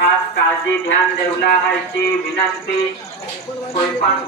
ખાસ કાળજી ધ્યાન દેવલા હૈ વિનંતી કોઈ પણ